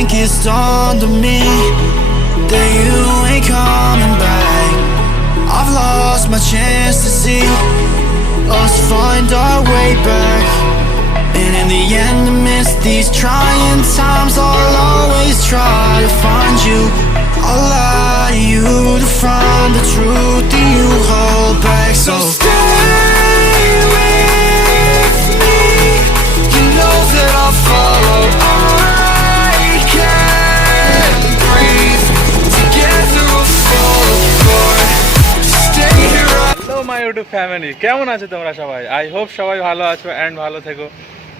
think it's dawned on me that you ain't coming back. I've lost my chance to see us find our way back. And in the end, amidst these trying times, I'll always try to find you. I'll lie to you to find the truth that you hold back. So stay with me. You know that I'll follow. I can't breathe. Together we'll fall apart. Stay here. Hello my YouTube family, কেমন আছো তোমরা সবাই? I hope সবাই ভালো আছো and ভালো থেকো।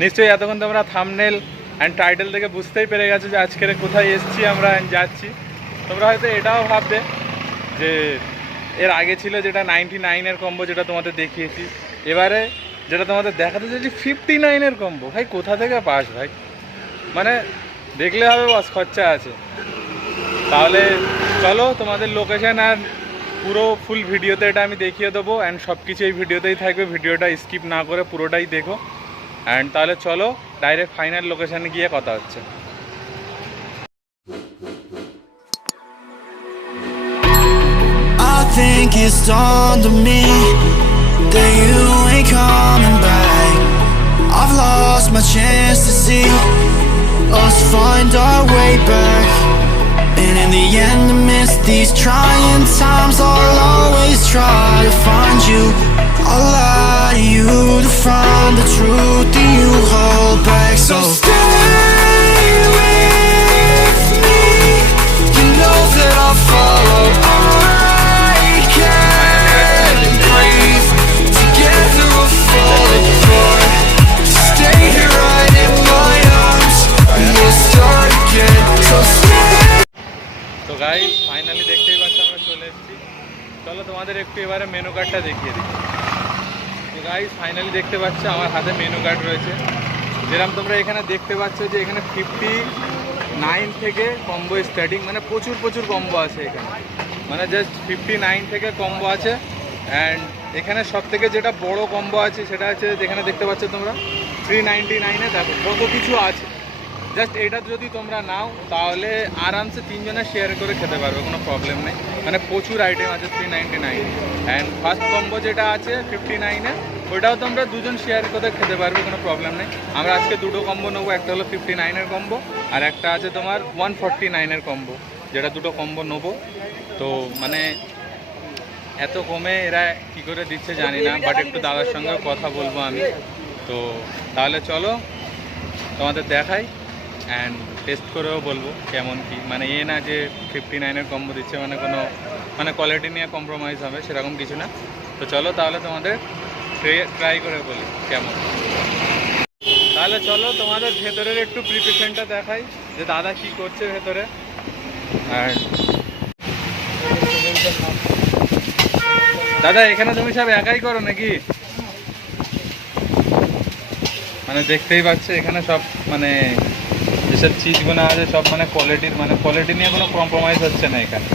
নিশ্চয়ই এতক্ষণ তোমরা থাম্বনেল অ্যান্ড টাইটেল থেকে বুঝতেই পেরে গেছো যে আজকের কোথায় এসেছি আমরা যাচ্ছি। তোমরা হয়তো এটাও ভাববে যে এর আগে ছিল যেটা 99-এর কম্বো, যেটা তোমাদের দেখিয়েছি। এবারে যেটা তোমাদের দেখাতে চাইছি 59-এর কম্বো। ভাই কোথা থেকে পাস ভাই? মানে দেখলে হবে বাস, খরচা আছে। তাহলে চলো তোমাদের লোকেশান আর পুরো ফুল ভিডিওতে এটা আমি দেখিয়ে দেবো অ্যান্ড সব কিছু এই ভিডিওতেই থাকবে। ভিডিওটা স্কিপ না করে পুরোটাই দেখো। অ্যান্ড তাহলে চলো ডাইরেক্ট ফাইনাল লোকেশানে গিয়ে কথা হচ্ছে। I think it's dawned on me that you ain't coming back. I've lost my chance to see us find our way back. And in the end, amidst these trying times, I'll always try to find you. I'll lie to you to find the truth that you hold back. So stay with me. You know that I'll follow. I can't breathe. Together we'll fall apart. Stay here right in my arms, and we'll start again. So stay. তো guys finally দেখতেই পাচ্ছ আমরা চলে এসেছি। চলো তোমাদের একটু এবারে মেনু কার্ডটা দেখিয়ে দিই। তো গাইস ফাইনালি দেখতে পাচ্ছ আমার হাতে মেনু কার্ড রয়েছে। যেরকম তোমরা এখানে দেখতে পাচ্ছ যে এখানে 59 থেকে কম্বো স্টার্টিং, মানে প্রচুর প্রচুর কম্বো আছে এখানে। মানে জাস্ট 59 থেকে কম্বো আছে। অ্যান্ড এখানে সব থেকে যেটা বড় কম্বো আছে সেটা আছে যেখানে দেখতে পাচ্ছ তোমরা 399-এ। দেখো কত কিছু আছে। জাস্ট এটা যদি তোমরা নাও তাহলে আরামসে তিনজনে শেয়ার করে খেতে পারবে, কোনো প্রবলেম নেই। মানে প্রচুর আইটেম আছে 399। অ্যান্ড ফার্স্ট কম্বো যেটা আছে 59-এ, ওটাও তোমরা দুজন শেয়ার করে খেতে পারবে, কোনো প্রবলেম নেই। আমরা আজকে দুটো কম্বো নেবো, একটা হলো 59-এর কম্বো আর একটা আছে তোমার 149-এর কম্বো, যেটা দুটো কম্বো নেবো। তো মানে এত কমে এরা কী করে দিচ্ছে জানি না, বাট একটু দাদার সঙ্গেও কথা বলবো আমি। তো তাহলে চলো তোমাদের দেখাই অ্যান্ড টেস্ট করেও বলবো কেমন কি। মানে এ না যে 59-এর কম্বো দিচ্ছে মানে কোনো মানে কোয়ালিটি নিয়ে কম্প্রোমাইজ হবে, সেরকম কিছু না। তো চলো তাহলে তোমাদের ট্রাই করে বলি কেমন। তাহলে চলো তোমাদের ভেতরের একটু প্রিপারেশনটা দেখাই যে দাদা কি করছে ভেতরে। আর দাদা এখানে তুমি সব একাই করো নাকি? মানে দেখতেই পাচ্ছ এখানে সব মানে যেসব চিজগুলো আছে সব মানে কোয়ালিটির, মানে কোয়ালিটি নিয়ে কোনো কম্প্রোমাইজ হচ্ছে না এখানে।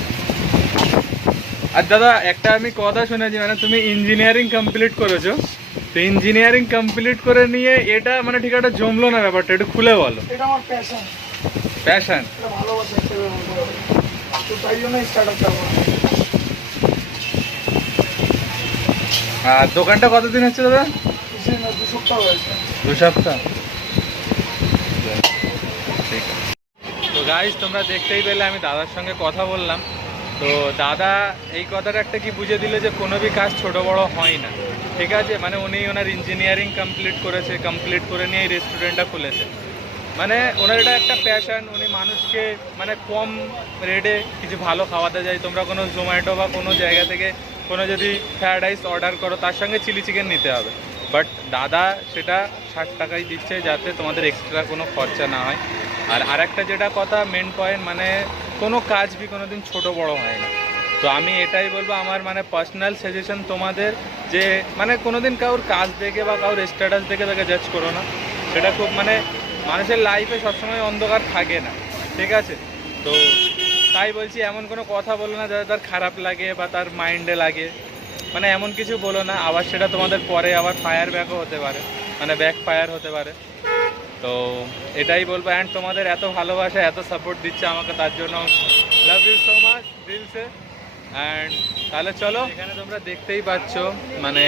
আর দাদা একটা আমি কথা শুনেছি, মানে তুমি ইঞ্জিনিয়ারিং কমপ্লিট করেছো, তো ইঞ্জিনিয়ারিং কমপ্লিট করে নিয়ে এটা মানে ঠিক একটা জমলো না ব্যাপারটা, একটু খুলে বলো। এটা আমার প্যাশন। প্যাশন? এটা ভালোবাসা হিসেবে বলতে পারি। তো তাই জন্যই স্টার্টআপটা করা। আর দোকানটা কতদিন হচ্ছে দাদা? 2 সপ্তাহ হয়েছে। 2 সপ্তাহ। তো গাইস তোমরা দেখতেই পেলে আমি দাদার সঙ্গে কথা বললাম। তো দাদা এই কথাটা একটা কি বুঝে দিল যে কোনো বি কাজ ছোট বড় হয় না, ঠিক আছে। মানে উনি ওনার ইঞ্জিনিয়ারিং কমপ্লিট করেছে, কমপ্লিট করে নিয়ে এই রেস্টুরেন্টটা খুলেছে। মানে ওনার এটা একটা প্যাশন। উনি মানুষকে মানে কম রেটে কিছু ভালো খাওয়াতে যায়। তোমরা কোনো জোম্যাটো বা কোনো জায়গা থেকে কোনো যদি ফ্রায়েড রাইস অর্ডার করো, তার সঙ্গে চিলি চিকেন নিতে হবে, বাট দাদা সেটা 60 টাকায় দিচ্ছে, যাতে তোমাদের এক্সট্রা কোনো খরচা না হয়। আর আরেকটা যেটা কথা মেন পয়েন্ট, মানে কোনো কাজ বি কোনো দিন ছোটো বড়ো হয় না। তো আমি এটাই বলবো, আমার মানে পার্সোনাল সাজেশন তোমাদের, যে মানে কোনো দিন কারোর কাজ দেখে বা কারোর স্ট্যাটাস দেখে তাকে জাজ করো না। সেটা খুব মানে মানুষের লাইফে সবসময় অন্ধকার থাকে না, ঠিক আছে। তো তাই বলছি এমন কোনো কথা বলো না যাতে তার খারাপ লাগে বা তার মাইন্ডে লাগে, মানে এমন কিছু বলো না। আবার সেটা তোমাদের পরে আবার ফায়ার ব্যাকও হতে পারে, মানে ব্যাক ফায়ার হতে পারে। তো তো এটাই বলবো। অ্যান্ড তোমাদের এত ভালোবাসা, এত সাপোর্ট দিচ্ছে আমাকে, তার জন্য লাভ ইউ সো মাচ দিলসে। অ্যান্ড তাহলে চলো, এখানে তোমরা দেখতেই পাচ্ছ মানে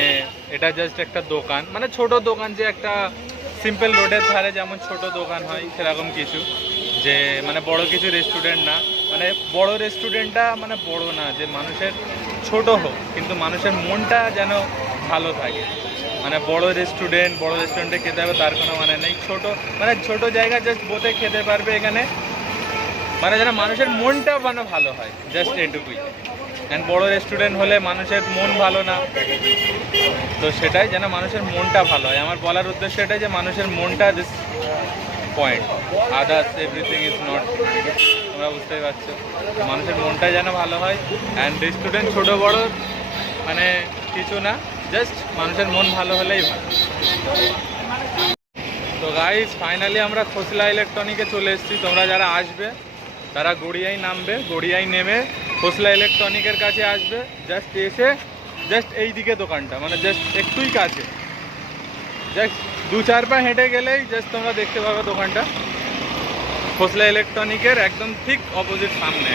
এটা জাস্ট একটা দোকান, মানে ছোট দোকান, যে একটা সিম্পল রোডের ধারে যেমন ছোট দোকান হয় সেরকম কিছু, যে মানে বড় কিছু রেস্টুরেন্ট না, মানে বড় রেস্টুরেন্টটা মানে বড় না, যে মানুষের ছোট হোক কিন্তু মানুষের মনটা যেন ভালো থাকে। মানে বড় রেস্টুরেন্টে খেতে হবে তার কোনো মানে নেই, মানে ছোট জায়গা জাস্ট বসে খেতে পারবে এখানে, মানে যেন মানুষের মনটা মানে ভালো হয়, জাস্ট এটুকুই। অ্যান্ড বড় রেস্টুরেন্ট হলে মানুষের মন ভালো না, তো সেটাই যেন মানুষের মনটা ভালো হয়। আমার বলার উদ্দেশ্য এটাই যে মানুষের মনটা this point, others everything is not, তোমরা বুঝতেই পারছো। মানুষের মনটা যেন ভালো হয়। অ্যান্ড রেস্টুরেন্ট ছোটো বড় মানে কিছু না, জাস্ট মানুষের মন ভালো হলেই ভালো। তো গাইস ফাইনালি আমরা খোসলা ইলেকট্রনিকে চলে এসেছি। তোমরা যারা আসবে তারা গড়িয়ায় নামবে, গড়িয়ায় নেমে খোসলা ইলেকট্রনিকের কাছে আসবে, জাস্ট এসে জাস্ট এই দিকে দোকানটা, মানে জাস্ট একটুই কাছে, জাস্ট 2-4 পা হেঁটে গেলেই জাস্ট তোমরা দেখতে পাবে দোকানটা। খোসলা ইলেকট্রনিকের একদম ঠিক অপোজিট সামনে।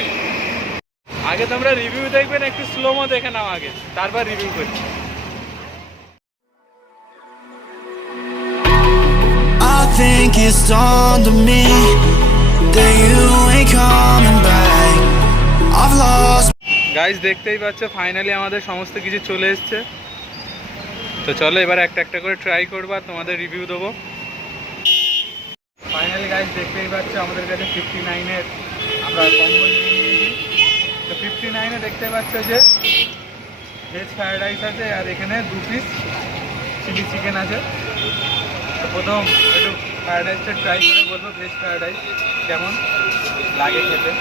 আগে তোমরা রিভিউ দেখবেন, একটু স্লোমো দেখে নাও আগে, তারপর রিভিউ করছি। I think it's dawned on me that you ain't coming back. I've lost. Guys দেখতেই পাচ্ছ ফাইনালি আমাদের সমস্ত কিছু চলে এসছে। তো চলো এবার একটা একটা করে ট্রাই করবো আর তোমাদের রিভিউ দেবো। ফাইনালি গাইস দেখতেই পাচ্ছ আমাদের কাছে 59-এর আমরা কম্বো নিয়ে নিয়েছি। তো 59-এ দেখতে পাচ্ছ যে ভেজ ফ্রায়েড রাইস আছে, আর এখানে 2 পিস চিলি চিকেন আছে। তো প্রথম একটু ফ্রায়েড রাইসটা ট্রাই করে বলবো ভেজ ফ্রায়েড রাইস কেমন লাগে খেতে।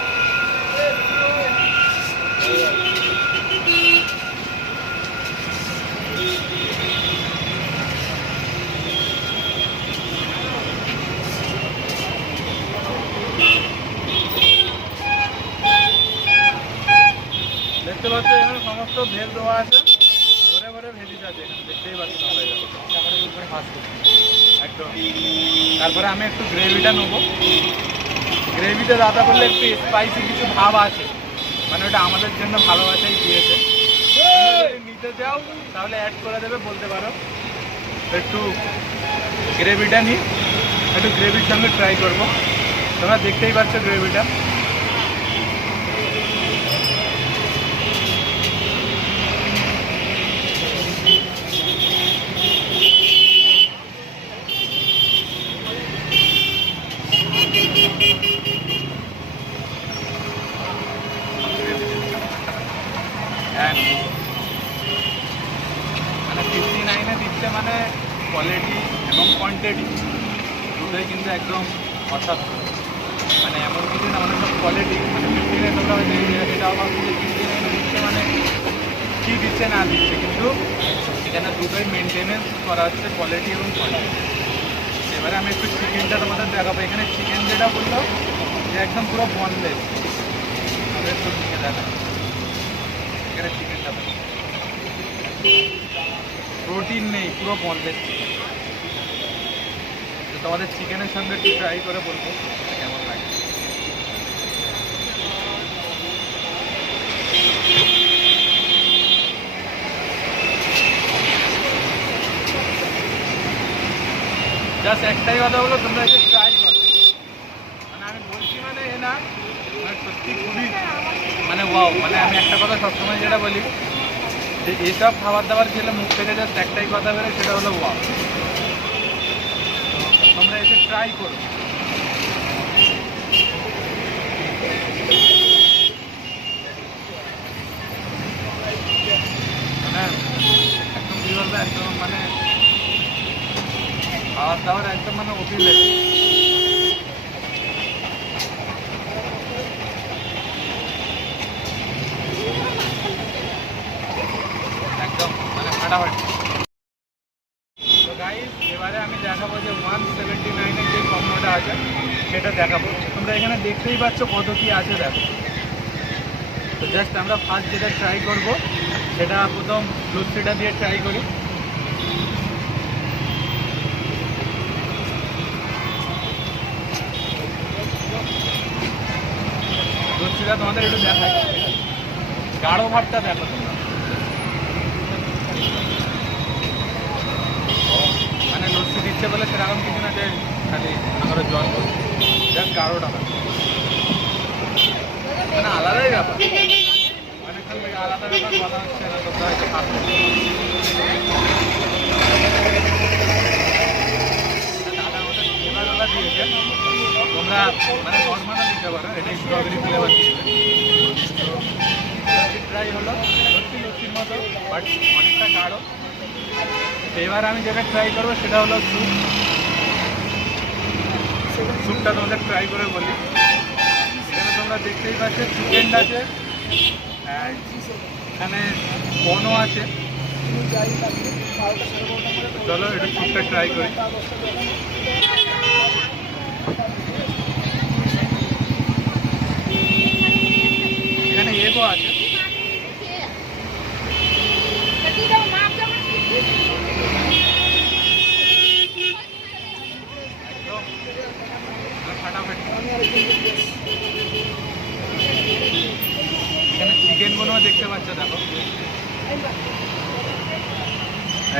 দেখতে পাচ্ছ এখানে সমস্ত ভেজ দেওয়া আছে, ভরে ভরে ভেজিস আছে এখানে, দেখতেই পাচ্ছ সবাই একদম। তারপরে আমি একটু গ্রেভিটা নেবো। গ্রেভিটা দাদা বললে একটু স্পাইসি কিছু ভাব আছে, মানে ওটা আমাদের জন্য ভালোবাসাই দিয়েছে। যদি নিতে চাও তাহলে অ্যাড করে দেবে, বলতে পারো। একটু গ্রেভিটা নিই, একটু গ্রেভির সঙ্গে ট্রাই করবো। তোমরা দেখতেই পাচ্ছ গ্রেভিটা। মানে 59-এ দিচ্ছে, মানে কোয়ালিটি এবং কোয়ান্টিটি দুটোই কিন্তু একদম অসাধারণ। মানে এমন কিছু না, মানে সব কোয়ালিটি, মানে 59-এ তোমরা সেটাও ভাবছি যে 59-এ দিচ্ছে মানে কী দিচ্ছে না দিচ্ছে, কিন্তু এখানে দুটোই মেনটেনেন্স করা হচ্ছে, কোয়ালিটি এবং কোয়ান্টিটি। এবারে আমি একটু চিকেনটা তোমাদের দেখাবো। এখানে চিকেন যেটা বললো যে একদম পুরো বনলেস, আমাদের একটু দিকে দেখা এখানে চিকেনটা প্রোটিন নেই, পুরো বনলেস চিকেন। তো তোমাদের চিকেনের সঙ্গে একটু ট্রাই করে বলবো কেমন লাগে। জাস্ট একটাই কথা বলো, তোমরা এসে ট্রাই করো। মানে আমি বলছি মানে এ না, মানে সত্যি খুবই মানে ওয়াও। মানে আমি একটা কথা সবসময় যেটা বলি যে এইসব খাবার দাবার খেলে মুখ থেকে জাস্ট একটাই কথা বেরোয়, সেটা হলো ওয়াও। তোমরা এসে ট্রাই করো। মানে একদম কী বলবে, একদম মানে খাবার দাবার একদম মানে অতি লেগে একদম মানে ফাটাফাটি। তো গাইস এবারে আমি দেখাবো যে 179-এর যে কম্বোটা আছে সেটা দেখাবো। তোমরা এখানে দেখতেই পাচ্ছ কত কি আছে, দেখো। তো জাস্ট আমরা ফার্স্ট যেটা ট্রাই করব সেটা প্রথম লস্যিটা দিয়ে ট্রাই করি। সেটা তোমাদের একটু দেখাই। গাঢ় ভাবটা দেখো তোমরা, মানে লস্যি দিচ্ছে বলে সেরকম কিছু না যে খালি আমরা জল করছি, জাস্ট গাঢ়টা মানে আলাদাই ব্যাপার, অনেকক্ষণ থেকে আলাদা ব্যাপার বলা হচ্ছে না, তোমরা হয়তো ভাবছো দাদা ওটা ফ্লেভারওয়ালা দিয়েছে, তোমরা মানে নর্মালও দিতে পারো, এটা স্ট্রবেরি ফ্লেভার দিয়েছে। ট্রাই হলো সত্যি লস্যির মতো বাট অনেকটা গাঢ়। এবার আমি যেটা ট্রাই করবো সেটা হলো স্যুপ। স্যুপটা তোমাদের ট্রাই করে বলি। এখানে তোমরা দেখতেই পাচ্ছ চিকেন আছে, এখানে কর্নও আছে। চলো একটু স্যুপটা ট্রাই করি। এখানে এগও আছে, এখানে চিকেন গুলো দেখতে পাচ্ছ, দেখো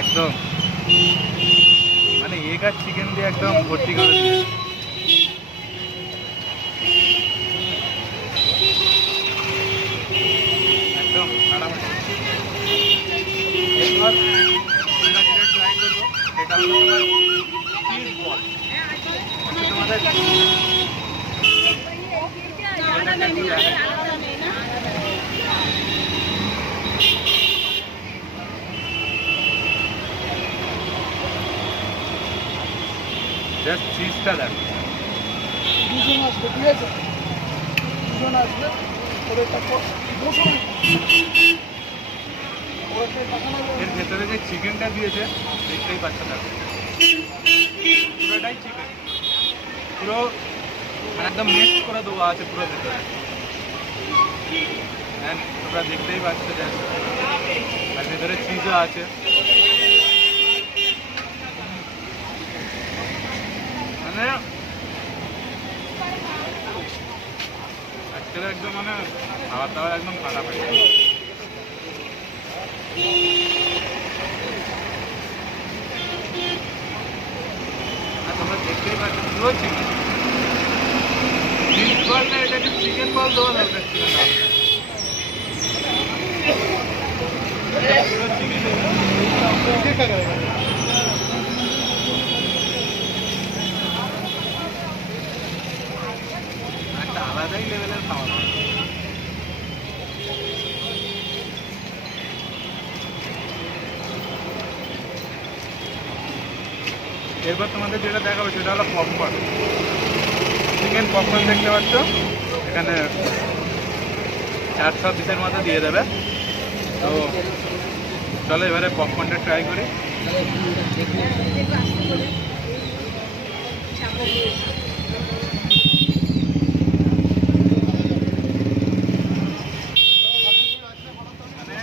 একদম মানে এগ আর চিকেন দিয়ে একদম ভর্তি করে দিয়েছে। একদম ফাটাফাটি। এরপর আমরা যেটা ট্রাই করবো সেটা হলো তোমার চিজ বল। তোমাদের জাস্ট চিজটা দেখো, দুজন আসবে, ঠিক আছে? দুজন আসবে, ওদেরটা এর ভেতরে যে চিকেনটা দিয়েছে দেখতেই পাচ্ছ, দেখো পুরোটাই চিকেন, পুরো একদম মিক্স করে দেওয়া আছে পুরো ভেতরে। তোমরা দেখতেই পাচ্ছ আর ভেতরে চিজও আছে। মানে আজকের একদম মানে খাবার দাবার একদম ফাটাফাটি। আর তোমরা দেখতেই পাচ্ছ পুরো চিকেন। মিট বল না, এটাকে চিকেন বল দেওয়া দরকার ছিল না, পুরো চিকেন। একটা আলাদাই লেভেলের খাওয়া দাওয়া। এরপর তোমাদের যেটা দেখাবো সেটা হলো পপকর্ন। চিকেন পপকর্ন দেখতে পাচ্ছ, এখানে 400 পিসের মতো দিয়ে দেবে। তো চলো এবারে পপকর্নটা ট্রাই করি। মানে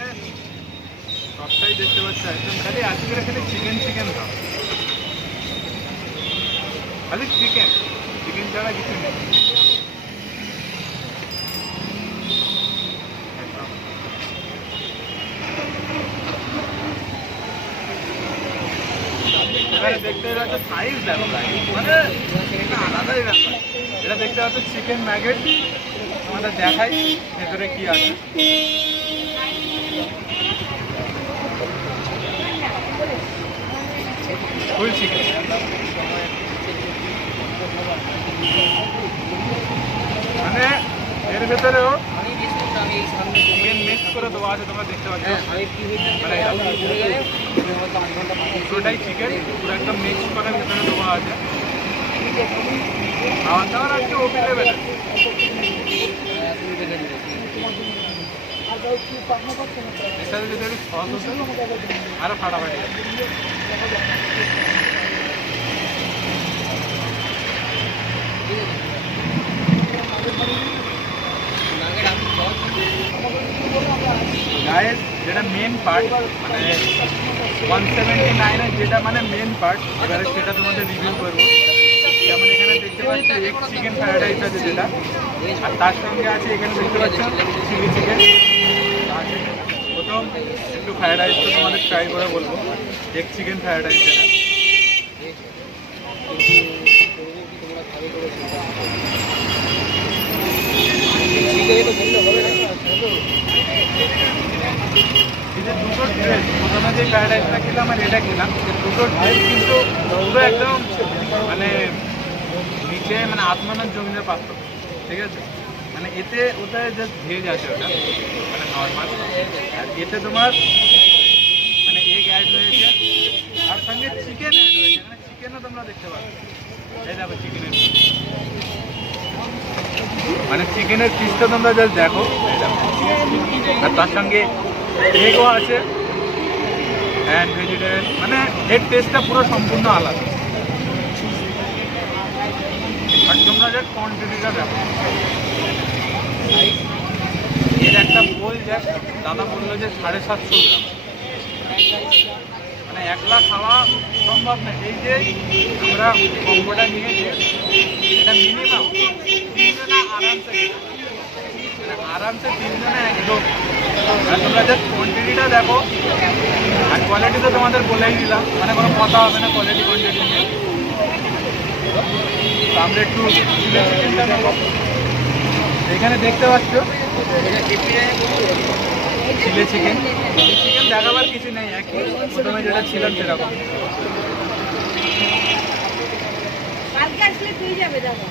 সবটাই দেখতে পাচ্ছ একদম খালি আজকের খালি চিকেন চিকেন খাও, খালি চিকেন চিকেন ছাড়া কিছু নেই। এবারে দেখতে পাচ্ছ সাইজ দেখো, মানে আলাদাই ব্যাপার। এটা দেখতে পাচ্ছ চিকেন ম্যাগেট, তোমাদের দেখাই ভেতরে কি আছে। ফুল চিকেন, মানে এর ভেতরেও চিকেন মিক্স করে দেওয়া আছে, তোমরা দেখতে পাচ্ছ। মানে পুরোটাই চিকেন, পুরো একদম মিক্স করে ভেতরে দেওয়া আছে। খাওয়ার দাওয়ার আজকে ওপি লেভেল। এর সাথে যদি একটু সস হতো আরো ফাটাফাটি। গায়ের যেটা মেন পার্ট, মানে 179-এর যেটা মানে মেন পার্ট, এবারে সেটা তোমাদের রিভিউ করবো। যেমন এখানে দেখতে পাচ্ছ চিকেন ফ্রাইড রাইস আছে যেটা, আর তার সঙ্গে আছে এখানে দেখতে পাচ্ছ চিলি চিকেন আছে। প্রথম একটু ফ্রাইড রাইস তো তোমাদের ট্রাই করে বলবো, এগ চিকেন ফ্রাইড রাইস এটা। দুটো ড্রেস, প্রথমে যে ফ্রাইড রাইসটা খেলাম আর এটা খেলাম, দুটো ড্রেস কিন্তু পুরো একদম মানে নিচে মানে আত্মানোর জমিনের পার্থক্য, ঠিক আছে? মানে এতে ওটায় জাস্ট ভেজ আছে ওটা মানে নর্মাল, আর এতে তোমার মানে এগ অ্যাড হয়েছে, তার সঙ্গে চিকেন অ্যাড হয়েছে, মানে চিকেনও তোমরা দেখতে পাচ্ছ, এই দেখো চিকেনের মানে চিকেনের পিসটা তোমরা জাস্ট দেখো, এই দেখো। আর তার সঙ্গে এগও আছে অ্যান্ড ভেজিটেরিয়ান, মানে এর টেস্টটা পুরো সম্পূর্ণ আলাদা। আর তোমরা যে কোয়ান্টিটিটা দেখো, এর একটা বোল দেখ, দাদা বললো যে 750 গ্রাম, মানে একলা খাওয়া সম্ভব না। এই যে আমরা কম্বোটা নিয়েছি এটা মিনিমাম 3 জনা আরামসে, মানে আরামসে 3 জনে একদম। আর তোমরা যে কোয়ান্টিটিটা দেখো, আর কোয়ালিটি তো তোমাদের বলেই দিলাম, মানে কোনো কথা হবে না কোয়ালিটি কোয়ান্টিটি নিয়ে। তো আমরা একটু চিলি চিকেনটা নেবো, এখানে দেখতে পাচ্ছ চিলি চিকেন। চিলি চিকেন দেখাবার কিছু নেই, একই প্রথমে যেটা ছিলাম সেরকম।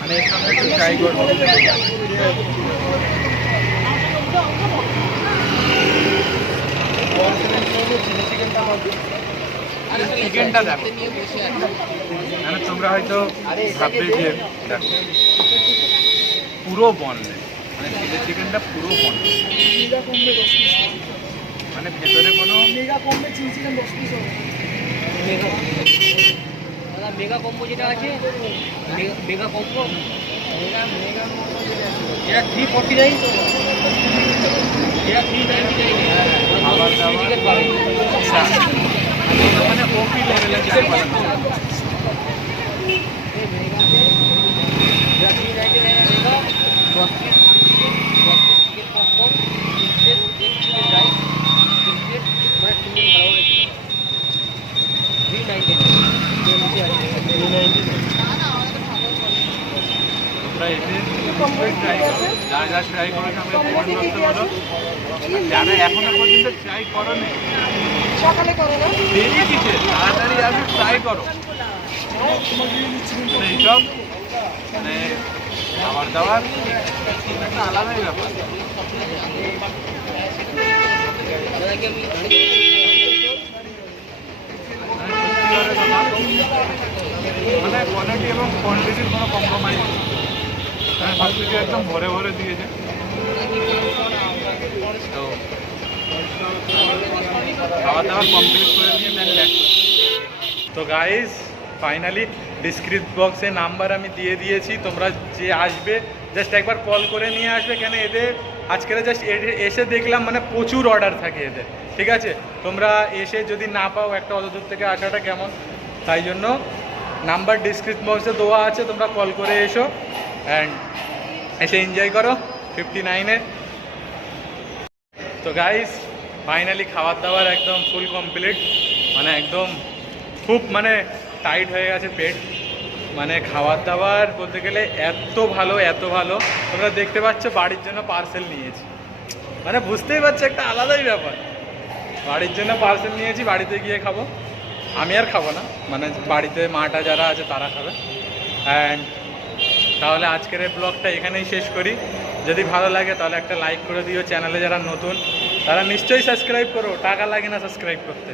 মানে এর সঙ্গে একটু ট্রাই করবো চিকেনটা দেখো, মানে তোমরা হয়তো ভাববে যে দেখো পুরো বনলেস, মানে চিলি চিকেনটা পুরো বনলেস, মানে ভেতরে কোনো মেগা কম্বো যেটা আছে, মেগা কম্বো এটা 349, এটা 399 খাবার দাবার আচ্ছা, মানে ওপি লেভেলের চিকেন পালন এটা 399 mega 10 piece chicken popcorn, chicken rice, chicken মানে চিকেন ভালো হবে 399। তোমরা এসে ট্রাই করো, যা যা ট্রাই করেছো আমরা কমেন্ট করতে বলো, যারা এখনো পর্যন্ত ট্রাই করো নি সকালে করো না, দেরি কিসে, তাড়াতাড়ি আসো ট্রাই করো। মানে এইসব মানে খাবার দাবার একটা আলাদাই ব্যাপার। মানে কোয়ালিটি এবং কোয়ান্টিটির কোনো কম্প্রোমাইজ নেই, মানে সব কিছু একদম ভরে ভরে দিয়েছে। তো খাওয়া দাওয়া কমপ্লিট করে নিয়ে দেন ব্যাক। তো গাইস ফাইনালি ডিসক্রিপশন বক্সে নাম্বার আমি দিয়ে দিয়েছি, তোমরা যে আসবে জাস্ট একবার কল করে নিয়ে আসবে, কেন এদের আজকের জাস্ট এসে দেখলাম মানে প্রচুর অর্ডার থাকে এদের, ঠিক আছে? তোমরা এসে যদি না পাও একটা অত দূর থেকে আসাটা কেমন, তাই জন্য নাম্বার ডিসক্রিপশন বক্সে দেওয়া আছে, তোমরা কল করে এসো অ্যান্ড এসে এনজয় করো 59-এ। তো গাইস ফাইনালি খাবার দাবার একদম ফুল কমপ্লিট, মানে একদম খুব মানে টাইট হয়ে গেছে পেট, মানে খাবার দাবার বলতে গেলে এত ভালো এত ভালো। তোমরা দেখতে পাচ্ছ বাড়ির জন্য পার্সেল নিয়েছি, মানে বুঝতেই পারছো একটা আলাদাই ব্যাপার। বাড়ির জন্য পার্সেল নিয়েছি, বাড়িতে গিয়ে খাবো, আমি আর খাবো না, মানে বাড়িতে মাটা যারা আছে তারা খাবে। অ্যান্ড তাহলে আজকের এই ব্লগটা এখানেই শেষ করি। যদি ভালো লাগে তাহলে একটা লাইক করে দিও, চ্যানেলে যারা নতুন তারা নিশ্চয়ই সাবস্ক্রাইব করো, টাকা লাগে না সাবস্ক্রাইব করতে।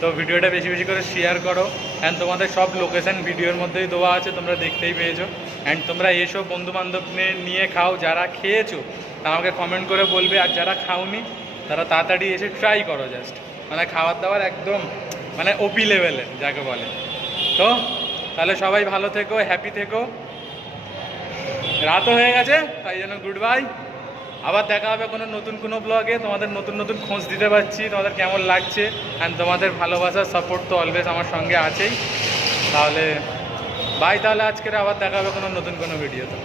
তো ভিডিওটা বেশি বেশি করে শেয়ার করো, অ্যান্ড তোমাদের সব লোকেশান ভিডিওর মধ্যেই দেওয়া আছে, তোমরা দেখতেই পেয়েছো। অ্যান্ড তোমরা এসো বন্ধুবান্ধব নিয়ে খাও, যারা খেয়েছো আমাকে কমেন্ট করে বলবে, আর যারা খাওনি তারা তাড়াতাড়ি এসে ট্রাই করো জাস্ট, মানে খাবার দাবার একদম মানে ওপি লেভেলের যাকে বলে। তো তাহলে সবাই ভালো থেকো, হ্যাপি থেকো, রাতও হয়ে গেছে তাই জন্য গুড বাই। আবার দেখা হবে কোনো নতুন কোনো ব্লগে, তোমাদের নতুন নতুন খোঁজ দিতে পারছি, তোমাদের কেমন লাগছে, অ্যান্ড তোমাদের ভালোবাসার সাপোর্ট তো অলওয়েজ আমার সঙ্গে আছেই। তাহলে বাই, তাহলে আজকের আবার দেখা হবে কোনো নতুন কোনো ভিডিওতে।